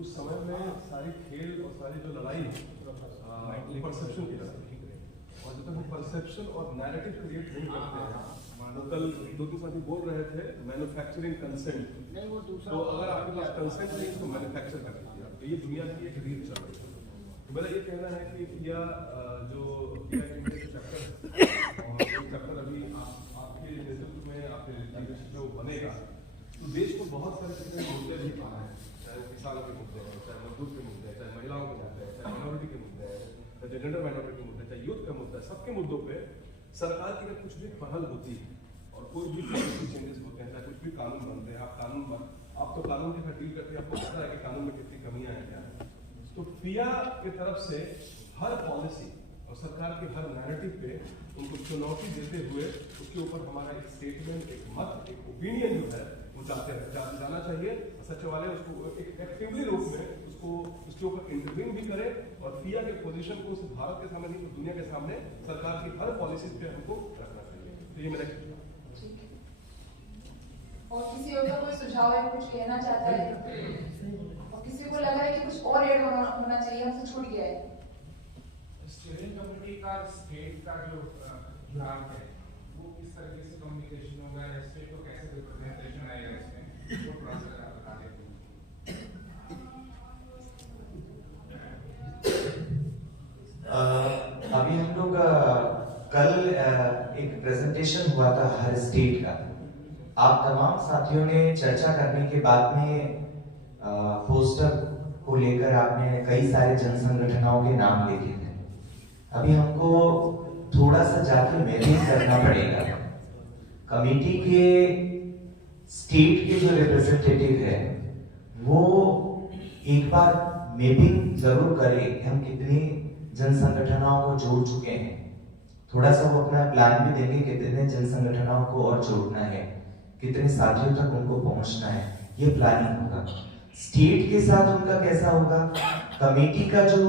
उस समय में सारी खेल और सारी जो लड़ाई परसेप्शन की लड़ाई, और जब तक हम परसेप्शन और नैरेटिव क्रिएट नहीं करते हैं, तो कल दो तीन साथी बोल रहे थे मैन्युफैक्चरिंग कंसेंट, तो अगर आपके पास कंसेंट नहीं तो मैन्युफैक्चर कर दीजिए, तो ये दुनिया की एक रीत चल रही है। तो मेरा ये कहना है कि या जो चैप्टर अभी आपके नेतृत्व में आपके लीडरशिप में वो बनेगा, तो देश को बहुत सारे मुद्दे भी आ रहे हैं, चाहे किसानों के मुद्दे हैं, चाहे मजदूर के मुद्दे हैं, चाहे महिलाओं के मुद्दे हैं, चाहे माइनॉरिटी के मुद्दे हैं, चाहे जेंडर माइनॉरिटी के मुद्दे हैं, चाहे यूथ का मुद्दा है, सबके मुद्दों पे सरकार की अगर कुछ भी पहल होती है और कोई भी पॉलिसी चेंजेस होते हैं, चाहे कुछ भी कानून बनते हैं, आप तो कानून के साथ डील करके आपको पता है कि कानून में कितनी कमियां हैं क्या है। तो पिया की तरफ से हर पॉलिसी और सरकार के हर नैरेटिव पे उनको चुनौती देते हुए उसके ऊपर हमारा एक स्टेटमेंट, एक मत, एक ओपिनियन जो है वो जाना चाहिए। सचिवालय उसको एक एक्टिवली रूप में उसके ऊपर इंटरव्यू भी करे और पिया के पोजीशन को सिर्फ भारत के सामने नहीं तो दुनिया के सामने सरकार की हर पॉलिसी पे हमको रखना चाहिए। तो ये मेरा और किसी और का कोई सुझाव है, कुछ कहना चाहता है, और किसी को लग रहा है कि कुछ और ऐड होना चाहिए, हमसे छूट गया है। स्टीयरिंग कमेटी का स्टेट का जो विभाग है वो किस तरीके से कम्युनिकेशन होगा या स्टेट को कैसे रिप्रेजेंटेशन आएगा इसमें, वो प्रोसेस आप बता दें। अभी हम लोग कल एक प्रेजेंटेशन हुआ था हर स्टेट का, आप तमाम साथियों ने चर्चा करने के बाद में पोस्टर को लेकर आपने कई सारे जन संगठनों के नाम लिखे थे। अभी हमको थोड़ा सा जाके मैपिंग करना पड़ेगा। कमेटी के स्टेट के जो रिप्रेजेंटेटिव है वो एक बार मैपिंग जरूर करें, हम कितने जन संगठनों को जोड़ चुके हैं। थोड़ा सा वो अपना प्लान भी देंगे कितने जन संगठनों को और जोड़ना है, कितने साथियों तक उनको पहुंचना है, ये प्लानिंग होगा। स्टेट के साथ उनका कैसा होगा, कमेटी का जो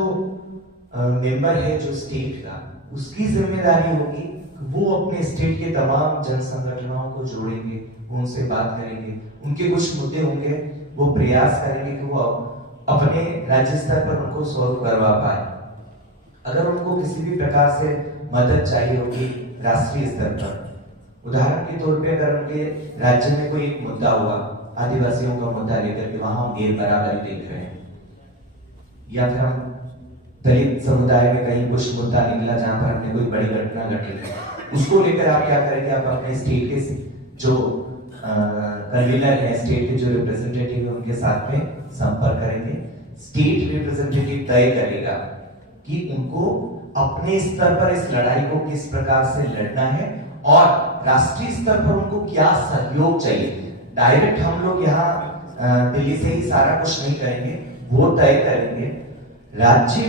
मेंबर है जो स्टेट का, उसकी जिम्मेदारी होगी वो अपने स्टेट के तमाम जन संगठनों को जोड़ेंगे, उनसे बात करेंगे, उनके कुछ मुद्दे होंगे वो प्रयास करेंगे कि वो अपने राज्य स्तर पर उनको सॉल्व करवा पाए। अगर उनको किसी भी प्रकार से मदद चाहिए होगी राष्ट्रीय स्तर पर, उदाहरण के तौर पे अगर उनके राज्य में कोई एक मुद्दा हुआ, आदिवासियों का मुद्दा लेकर के वहां हम गैर बराबरी देख रहे हैं, या फिर हम दलित समुदाय में कहीं कुछ मुद्दा निकला जहां पर हमने कोई बड़ी घटना घटी है, उसको लेकर आप क्या करेंगे, आप अपने स्टेट के जो कन्वीनर है, स्टेट के जो रिप्रेजेंटेटिव है उनके साथ में संपर्क करेंगे। स्टेट रिप्रेजेंटेटिव तय करेगा कि उनको अपने स्तर पर इस लड़ाई को किस प्रकार से लड़ना है और राष्ट्रीय स्तर पर उनको क्या सहयोग चाहिए। डायरेक्ट हम लोग यहाँ दिल्ली से ही सारा कुछ नहीं करेंगे, वो तय करेंगे। राज्य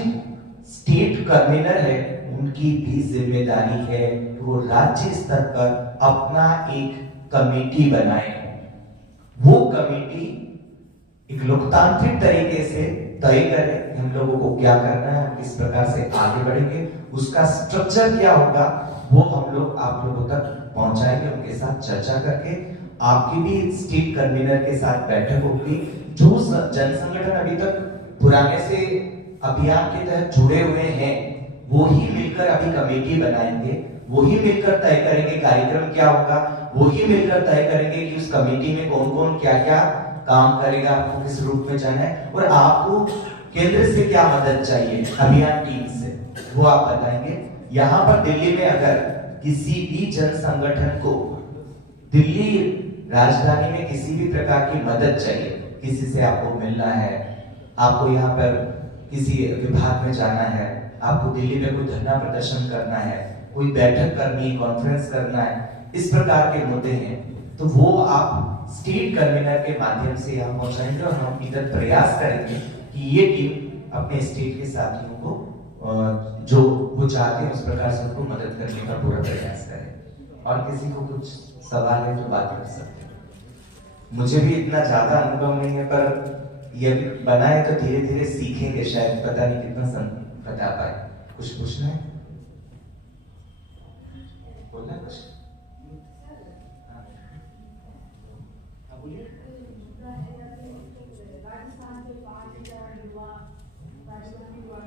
स्टेट कन्वीनर है, उनकी भी जिम्मेदारी है वो राज्य स्तर पर अपना एक कमेटी बनाए। वो कमेटी एक लोकतांत्रिक तरीके से तय करे हम लोगों को क्या करना है, किस प्रकार से आगे बढ़ेंगे, उसका स्ट्रक्चर क्या होगा वो हम लोग आप लोगों तक पहुंचाएंगे, उनके साथ चर्चा करके। आपकी भी स्टेट कन्वीनर के साथ बैठक होगी। जो जन संगठन अभी तक पुराने से अभियान के तहत जुड़े हुए हैं वो ही मिलकर अभी कमेटी बनाएंगे, वो ही मिलकर तय करेंगे कार्यक्रम क्या होगा, वो ही मिलकर तय करेंगे कि उस कमेटी में कौन कौन क्या क्या काम करेगा, आपको किस रूप में जाना है और आपको केंद्र से क्या मदद चाहिए अभियान टीम से, वो आप बताएंगे। यहाँ पर दिल्ली में अगर किसी भी जन संगठन को दिल्ली राजधानी में किसी भी प्रकार की मदद चाहिए, किसी से आपको मिलना है, आपको यहाँ पर किसी विभाग में जाना है, आपको दिल्ली में कोई धरना प्रदर्शन करना है, कोई बैठक करनी, कॉन्फ्रेंस करना है, इस प्रकार के मुद्दे हैं, तो वो आप स्टेट कन्वीनर के माध्यम से यहाँ पहुंचाएंगे और हम इधर प्रयास करेंगे कि ये टीम अपने स्टेट के साथियों को जो वो चाहते हैं उस प्रकार से उनको मदद करने का पूरा प्रयास करें। और किसी को कुछ सवाल है तो बात कर सकते हैं। मुझे भी इतना ज्यादा अनुभव नहीं है, पर ये बनाए तो धीरे धीरे सीखेंगे, शायद पता नहीं कितना बता पाए। कुछ पूछना है, बोलना है कुछ? बोलिए। युवा राजस्थान के युवा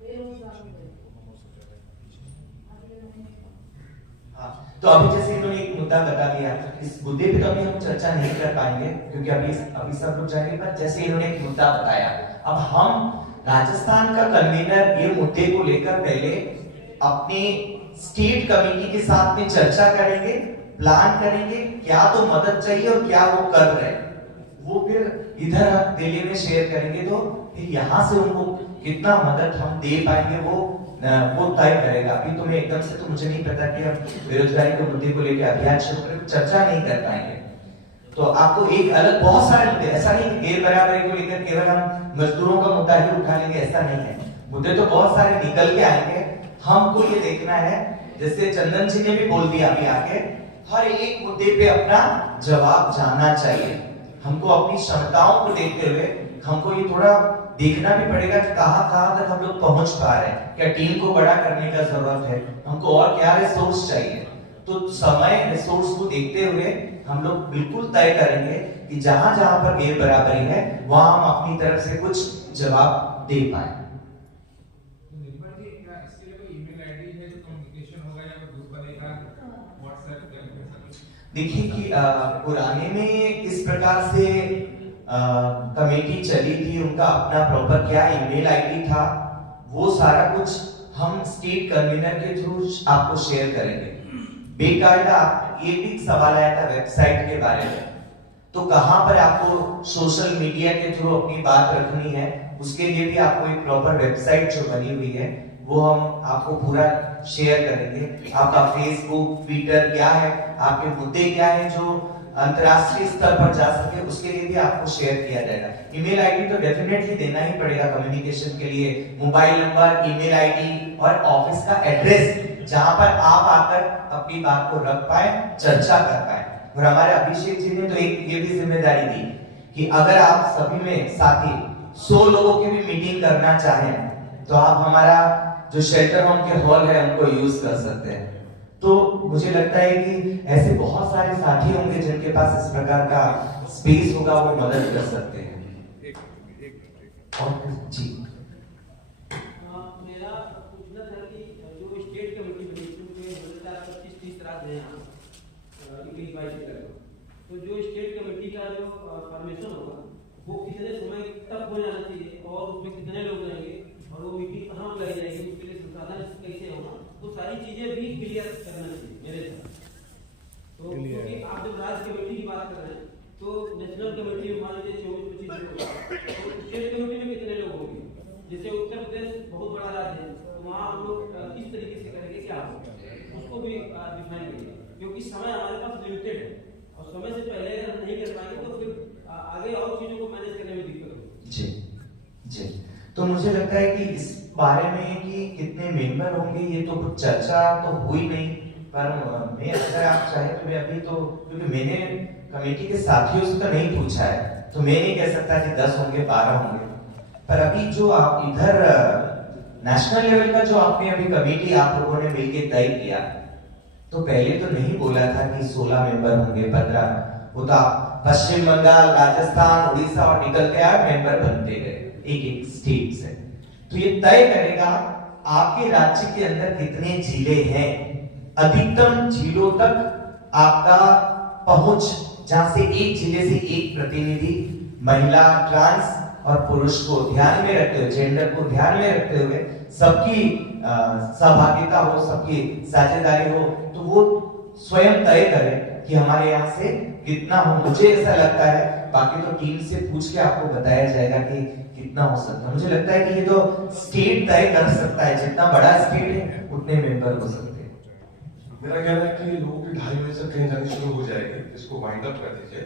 बेरोजगार हो गए। हाँ, तो अभी जैसे इन्होंने एक मुद्दा बता दिया, इस मुद्दे पे तो अभी हम चर्चा नहीं कर पाएंगे क्योंकि अभी सब लोग जाएंगे, पर जैसे इन्होंने एक मुद्दा बताया, अब हम राजस्थान का कन्वीनर ये मुद्दे को लेकर पहले अपनी स्टेट कमेटी के साथ में चर्चा करेंगे, प्लान करेंगे क्या तो मदद चाहिए और क्या वो कर रहे हैं, वो फिर इधर दिल्ली में शेयर करेंगे, तो फिर यहाँ से उनको कितना मदद हम दे पाएंगे वो तय करेगा। अभी तुम्हें एकदम से तो मुझे नहीं पता कि हम बेरोजगारी के मुद्दे को लेकर अभियान शुरू करें, चर्चा नहीं कर पाएंगे। तो आपको एक अलग बहुत सारे मुद्दे, ऐसा नहीं कि गैर बराबरी को लेकर केवल हम मजदूरों का मुद्दा ही उठा लेंगे, ऐसा नहीं है, मुद्दे तो बहुत सारे निकल के आएंगे। हमको ये देखना है, जैसे चंदन जी ने भी बोल दिया अभी आके, हर एक मुद्दे पे अपना जवाब जानना चाहिए। हमको अपनी क्षमताओं को देखते हुए हमको ये थोड़ा देखना भी पड़ेगा कि कहां तक हम लोग पहुंच पा रहे हैं, क्या टीम को बड़ा करने का जरूरत है, हमको और क्या रिसोर्स चाहिए। तो समय रिसोर्स को देखते हुए हम लोग बिल्कुल तय करेंगे कि जहां जहां पर गैर बराबरी है वहां हम अपनी तरफ से कुछ जवाब दे पाए। निर्मल जी, क्या इसके लिए कोई ईमेल आईडी है जो कम्युनिकेशन होगा या ग्रुप बनेगा, व्हाट्सएप टेलीग्राम? देखिए कि पुराने में किस प्रकार से कमेटी चली थी, उनका अपना प्रॉपर क्या ईमेल आईडी था, वो सारा कुछ हम स्टेट कन्वीनर के थ्रू आपको शेयर करेंगे। बेकायदा ये भी सवाल आया था वेबसाइट के बारे में, तो कहां पर आपको सोशल मीडिया के थ्रू अपनी बात रखनी है, उसके लिए भी आपको एक प्रॉपर वेबसाइट जो बनी हुई है वो हम आपको पूरा शेयर करेंगे। आपका फेसबुक, ट्विटर क्या है, आपके मुद्दे क्या है जो अंतरराष्ट्रीय स्तर पर जा सके, उसके लिए भी आपको शेयर किया जाएगा। ईमेल आईडी तो डेफिनेटली देना ही पड़ेगा कम्युनिकेशन के लिए, मोबाइल नंबर, ईमेल आईडी और ऑफिस का एड्रेस, जहां पर आप आकर अपनी बात को रख पाए, चर्चा कर पाए। और हमारे अभिषेक जी ने तो एक ये भी जिम्मेदारी दी कि अगर आप सभी में साथी 100 लोगों की भी मीटिंग करना चाहें तो आप हमारा जो शेल्टर होम के हॉल है उनको यूज कर सकते हैं। तो मुझे लगता है कि ऐसे बहुत सारे साथी होंगे जिनके पास इस प्रकार का स्पेस होगा, वो मदद कर सकते हैं। और जी मेरा पूछना था कि जो स्टेट कमेटी बनी थी उसमें 2025-30 राज्य हैं यहाँ 21-22 तक, तो जो स्टेट कमेटी का जो फॉर्मेशन होगा वो कितने समय तक हो जाना चाहिए और उसमें कितने लोग रहेंगे और वो मीटिंग कहाँ लगाई जाएगी, उसके लिए संसाधन कैसे होगा, वो सारी चीजें भी क्लियर करना चाहिए मेरे साथ। तो क्योंकि आप जब राज्य कमेटी की बात कर रहे हैं तो नेशनल कमेटी में मान लीजिए 24-25 लोग, तो स्टेट कमेटी में कितने लोग होंगे? जैसे उत्तर प्रदेश बहुत बड़ा राज्य है, तो वहाँ हम लोग किस तरीके से करेंगे, क्या होगा उसको भी डिफाइन करिए, क्योंकि समय हमारे पास लिमिटेड है और समय से पहले अगर हम नहीं कर पाएंगे तो फिर आगे और चीजों को मैनेज करने में दिक्कत होगी। जी जी, तो मुझे लगता है कि इस बारे में कि कितने मेंबर होंगे ये तो कुछ चर्चा तो हुई नहीं, पर मैं अगर आप चाहे तो मैं अभी तो, क्योंकि मैंने कमेटी के साथियों से तो नहीं पूछा है, तो मैं नहीं कह सकता कि 10 होंगे 12 होंगे, पर अभी जो आप इधर नेशनल लेवल का जो आपने अभी कमेटी आप लोगों ने मिलकर तय किया, तो पहले तो नहीं बोला था कि 16 मेंबर होंगे 15, वो तो पश्चिम बंगाल, राजस्थान, उड़ीसा और निकलते आए मेंबर बनते गए एक स्टेट से। तो ये तय करेगा आपके राज्य के अंदर कितने जिले हैं, अधिकतम जिलों तक आपका पहुंच, जहां से एक जिले से एक प्रतिनिधि महिला, ट्रांस और पुरुष को ध्यान में रखते हुए, जेंडर को ध्यान में रखते हुए सबकी सहभागिता हो, सबकी साझेदारी हो, तो वो स्वयं तय करे कि हमारे यहाँ से कितना हो। मुझे ऐसा लगता है, बाकी तो टीम से पूछ के आपको बताया जाएगा कि कितना हो सकता है। मुझे लगता है कि ये तो स्टेट तय कर सकता है, जितना बड़ा स्टेट है उतने मेंबर हो सकते हैं। मेरा कहना है कि लोगों की 2:30 बजे से ट्रेन जानी शुरू हो जाएगी, इसको वाइंड अप कर दीजिए।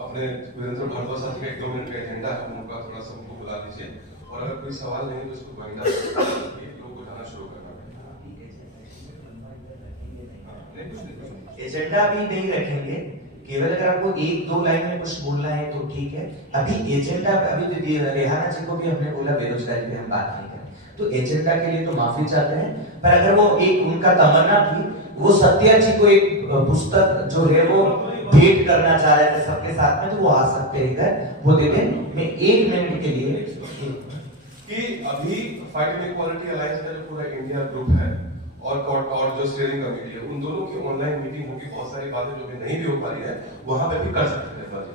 अपने वीरेंद्र भारद्वाज साहब का 1-2 मिनट का एजेंडा है, उनका थोड़ा सा उनको बुला दीजिए, और अगर कोई सवाल नहीं तो इसको वाइंड अप करके लोगों को जाना शुरू करना है। एजेंडा भी नहीं रखेंगे, केवल अगर आपको 1-2 लाइन में कुछ बोलना है तो ठीक है। अभी एजेंडा, अभी रेहाना जी को भी हमने बोला बेरोजगारी पे हम बात नहीं करें, तो एजेंडा के लिए तो माफी चाहते हैं, पर अगर वो एक उनका तमन्ना थी, वो सत्या जी को एक पुस्तक जो है वो भेंट करना चाह रहे थे सबके साथ में, तो वो आ सकते हैं इधर, वो दे दें। मैं 1 मिनट के लिए कि अभी फाइट इक्वालिटी अलायंस का जो पूरा इंडिया ग्रुप है और जो स्टीयरिंग कमेटी है, उन दोनों की ऑनलाइन मीटिंग होगी, बहुत सारी बातें जो भी नहीं भी हो पा रही है वहां पे भी कर सकते हैं बाजी।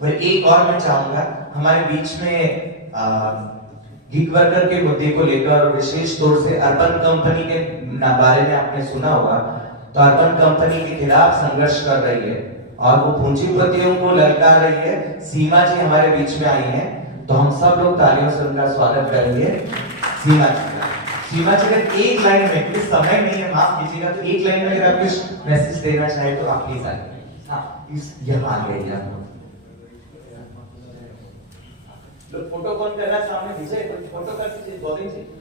और एक और मैं चाहूंगा, हमारे बीच में गिग वर्कर के मुद्दे को लेकर विशेष तौर से अर्बन कंपनी के बारे में आपने सुना होगा, तो अर्बन कंपनी के खिलाफ संघर्ष कर रही है और वो पूंजीपतियों को ललकार रही है। सीमा जी हमारे बीच में आई हैं, तो हम सब लोग तालियों से उनका स्वागत करेंगे। सीमा जी का, सीमा जी अगर एक लाइन में, इस समय नहीं है माफ कीजिएगा, तो एक लाइन में अगर आप कुछ मैसेज देना चाहे तो आप प्लीज आइए। हाँ, इस यहाँ आ गए आप लोग फोटो कौन कर रहा है सामने, फोटो कर दीजिए,